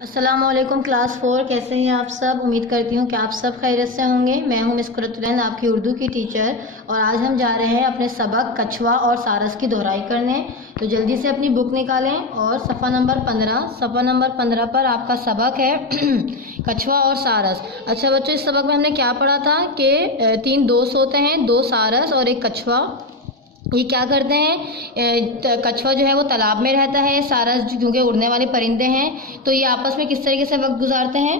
अस्सलामुअलैकुम क्लास 4। कैसे हैं आप सब। उम्मीद करती हूँ कि आप सब खैरियत से होंगे। मैं हूँ मिस कुरतुलैन, आपकी उर्दू की टीचर, और आज हम जा रहे हैं अपने सबक कछुआ और सारस की दोहराई करने। तो जल्दी से अपनी बुक निकालें और सफ़ा नंबर 15 पर आपका सबक है कछुआ और सारस। अच्छा बच्चों, इस सबक में हमने क्या पढ़ा था कि 3 दोस्त होते हैं, 2 सारस और 1 कछुआ। ये क्या करते हैं, कछुआ जो है वो तालाब में रहता है, सारस क्योंकि उड़ने वाले परिंदे हैं, तो ये आपस में किस तरीके से वक्त गुजारते हैं।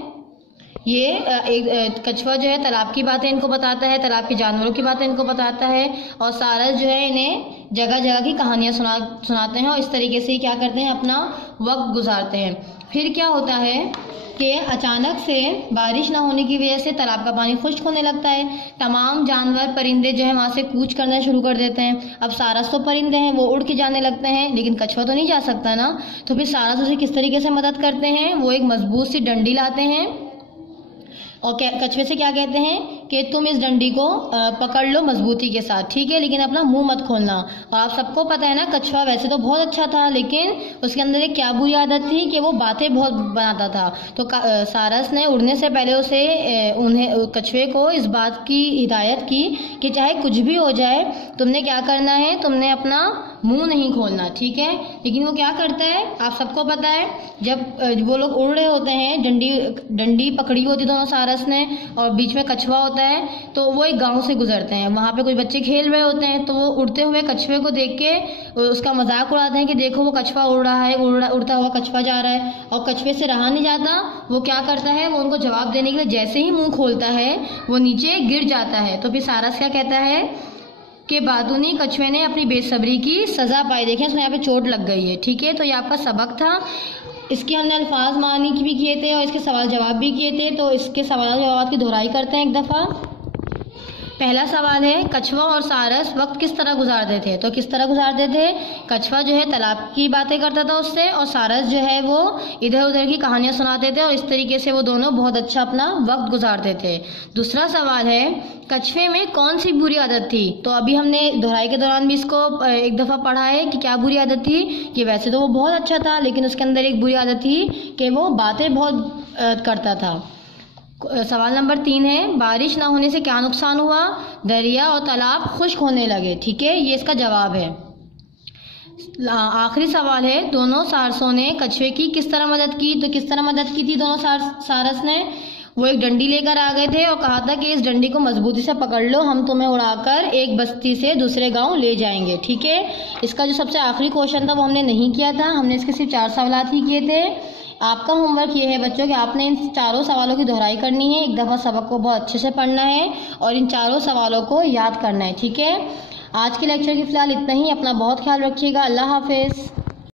ये एक कछुआ जो है तालाब की बातें इनको बताता है, तालाब के जानवरों की बातें इनको बताता है, और सारस जो है इन्हें जगह जगह की कहानियाँ सुनाते हैं, और इस तरीके से क्या करते हैं, अपना वक्त गुजारते हैं। फिर क्या होता है कि अचानक से बारिश ना होने की वजह से तालाब का पानी खुश्क होने लगता है। तमाम जानवर परिंदे जो है वहाँ से कूच करना शुरू कर देते हैं। अब सारस तो परिंदे हैं, वो उड़ के जाने लगते हैं, लेकिन कछुआ तो नहीं जा सकता ना। तो फिर सारस उसे किस तरीके से मदद करते हैं, वो एक मजबूत सी डंडी लाते हैं और कछुए से क्या कहते हैं कि तुम इस डंडी को पकड़ लो मजबूती के साथ, ठीक है, लेकिन अपना मुंह मत खोलना। और आप सबको पता है ना, कछुआ वैसे तो बहुत अच्छा था, लेकिन उसके अंदर एक क्या बुरी आदत थी कि वो बातें बहुत बनाता था। तो सारस ने उड़ने से पहले उन्हें कछुए को इस बात की हिदायत की कि चाहे कुछ भी हो जाए, तुमने क्या करना है, तुमने अपना मुंह नहीं खोलना, ठीक है। लेकिन वो क्या करता है, आप सबको पता है, जब वो लोग उड़ रहे होते हैं, डंडी पकड़ी होती दोनों सारस ने, और बीच में कछुआ होता है, तो वो एक गांव से गुजरते हैं। वहाँ पे कुछ बच्चे खेल रहे होते हैं, तो वो उड़ते हुए कछुए को देख के उसका मजाक उड़ाते हैं कि देखो वो कछुआ उड़ रहा है, उड़ता हुआ कछुआ जा रहा है। और कछुए से रहा नहीं जाता, वो क्या करता है, वो उनको जवाब देने के लिए जैसे ही मुंह खोलता है वो नीचे गिर जाता है। तो फिर सारस क्या कहता है कि बादुनी कछुए ने अपनी बेसब्री की सजा पाई। देखें, उसमें यहाँ पे चोट लग गई है, ठीक है। तो ये आपका सबक था, इसके हमने अल्फाज मानी भी किए थे और इसके सवाल जवाब भी किए थे। तो इसके सवाल जवाब की दोहराई करते हैं एक दफ़ा। पहला सवाल है, कछुआ और सारस वक्त किस तरह गुजारते थे। तो किस तरह गुजारते थे, कछुआ जो है तालाब की बातें करता था उससे, और सारस जो है वो इधर उधर की कहानियां सुनाते थे, और इस तरीके से वो दोनों बहुत अच्छा अपना वक्त गुजारते थे। दूसरा सवाल है, कछुए में कौन सी बुरी आदत थी। तो अभी हमने दोहराई के दौरान भी इसको एक दफ़ा पढ़ा है कि क्या बुरी आदत थी, कि वैसे तो वो बहुत अच्छा था, लेकिन उसके अंदर एक बुरी आदत थी कि वो बातें बहुत करता था। सवाल नंबर 3 है, बारिश ना होने से क्या नुकसान हुआ, दरिया और तालाब खुश्क होने लगे, ठीक है, ये इसका जवाब है। आखिरी सवाल है, दोनों सारसों ने कछुए की किस तरह मदद की। तो किस तरह मदद की थी दोनों सारस ने, वो एक डंडी लेकर आ गए थे और कहा था कि इस डंडी को मजबूती से पकड़ लो, हम तुम्हें उड़ाकर एक बस्ती से दूसरे गांव ले जाएंगे, ठीक है। इसका जो सबसे आखिरी क्वेश्चन था वो हमने नहीं किया था, हमने इसके सिर्फ 4 सवाल ही किए थे। आपका होमवर्क ये है बच्चों कि आपने इन 4 सवालों की दोहराई करनी है, एक दफ़ा सबक को बहुत अच्छे से पढ़ना है और इन 4 सवालों को याद करना है, ठीक है। आज के लेक्चर की फ़िलहाल इतना ही। अपना बहुत ख्याल रखिएगा। अल्लाह हाफिज़।